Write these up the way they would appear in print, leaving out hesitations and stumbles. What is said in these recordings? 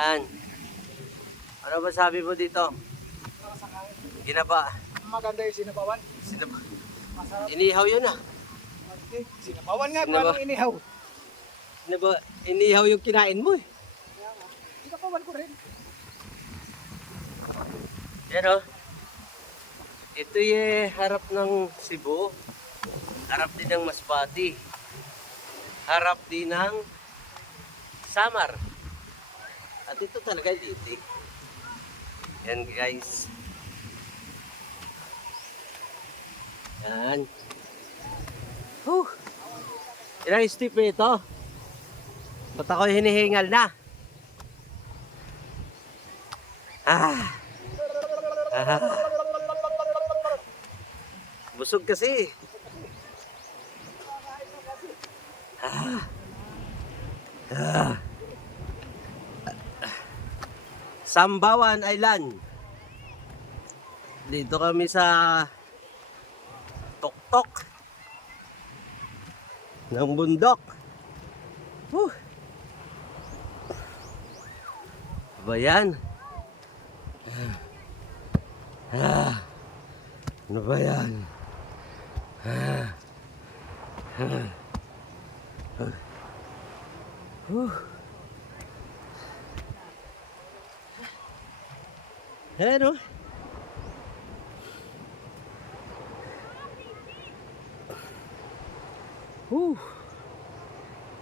Yan. Ano ba sabi mo dito? Ginaba. Maganda yung sinabawan. Sinaba. Masarap. Inihaw yun ah. Okay. Sinabawan nga, Sinaba. parang inihaw. Sinaba. Inihaw yung kinain mo eh. Sinabawan ko rin. Yan o. Ito yung harap ng Cebu. Harap din ng Masbate. Harap din ng Samar. At ito talaga yung litik. Yan guys. Yan. Ilang step ito? Ba't ako hinihingal na? Busog kasi. Sambawan Island. Dito kami sa tuktok ng bundok. Ba yan? Ano ba yan? Ano?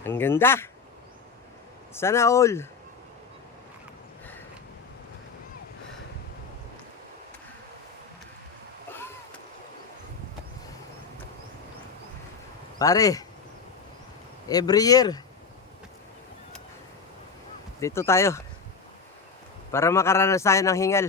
Ang ganda. Sana all. Pare, every year dito tayo para makaranas tayo ng hingal.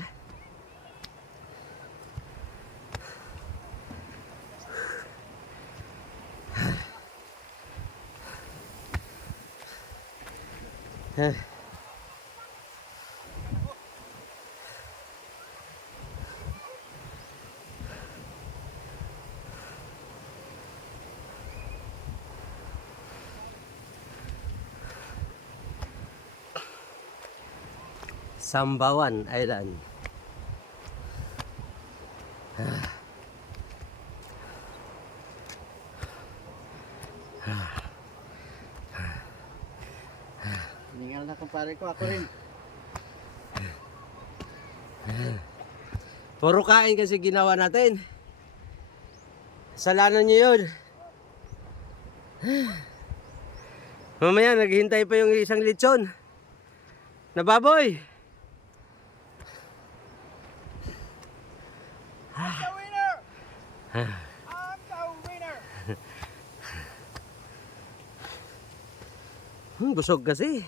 Sambawan Island. Hiningal na kumpare ko, ako rin. Puro kain kasi ginawa natin. Salanan nyo yun. Mamaya naghihintay pa yung isang lechon na baboy. I'm the winner! I'm the winner! Busog kasi.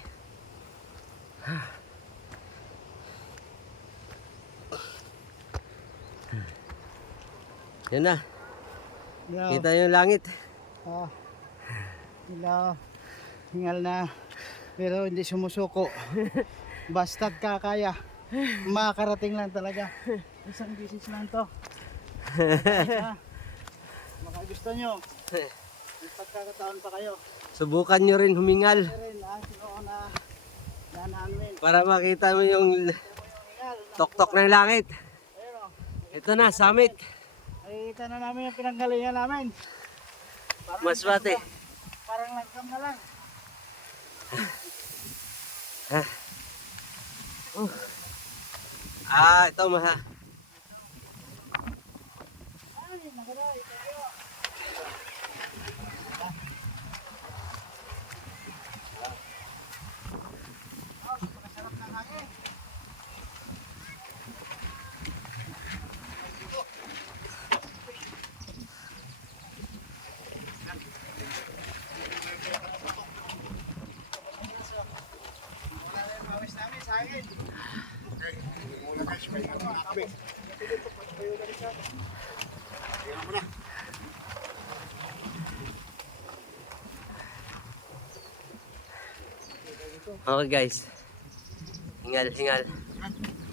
Yan na. Kita yung langit. Hingal na. Pero hindi sumusuko. Basta't kakaya. Makakarating lang talaga. Isang bisis lang to. Baka gusto nyo. May pagkakataon pa kayo. Subukan nyo rin humingal para makita mo yung tuktok ng langit. Ito na, summit. Nakikita na namin yung pinanggalingan namin. Masbate. Parang nagkam na lang. Ito maha. Okay guys, hingal.